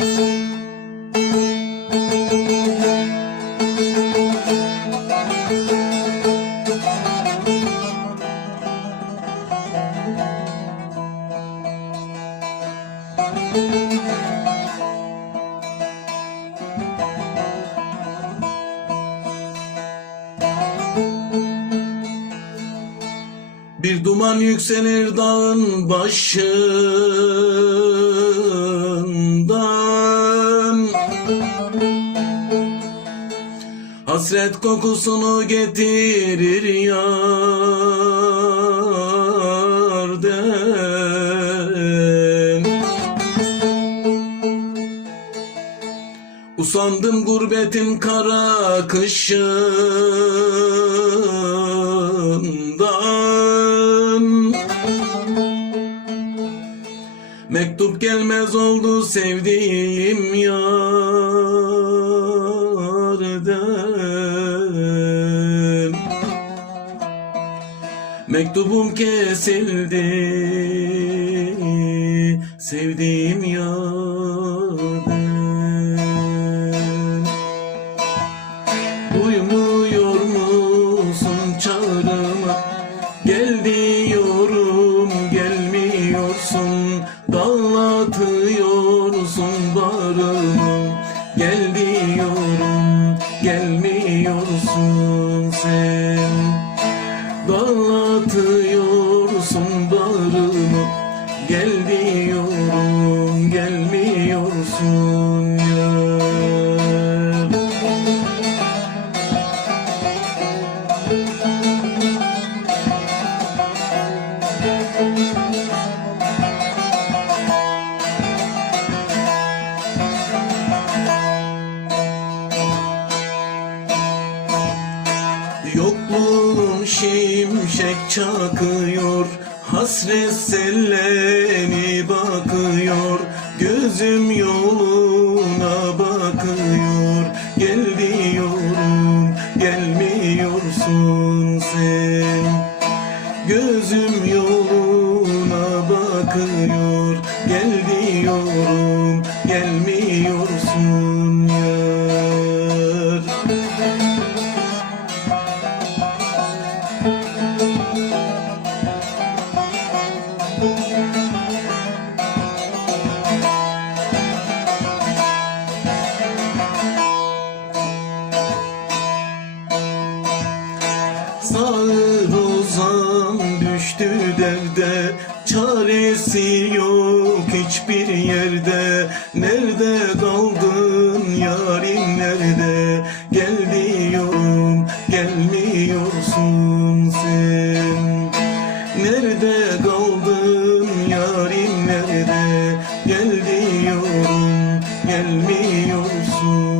Bir duman yükselir dağın başından. Hasret kokusunu getirir yarden Usandım gurbetin kara kışından Mektup gelmez oldu sevdiğim yarden Mektubum kesildi sevdiğim yarden gelmiyorsun Dağlatıyorsun bağrımı Gel diyorum gelmiyorsun sen. Dağlatıyorsun bağrımı Gel diyorum Yokluğun şimşek çakıyor Hasret selleni bakıyor. Gözüm yoluna bakıyor Gel diyorum gelmiyorsun sen. Gözüm yoluna bakıyor Gel diyorum gelmiyorsun Sağır ozan düştü derde Çaresi yok hiçbir yerde. Nerede kaldın yarim nerede? Gel diyorum gelmiyorsun sen. Nerede kaldın yarim nerede? Gel diyorum gelmiyorsun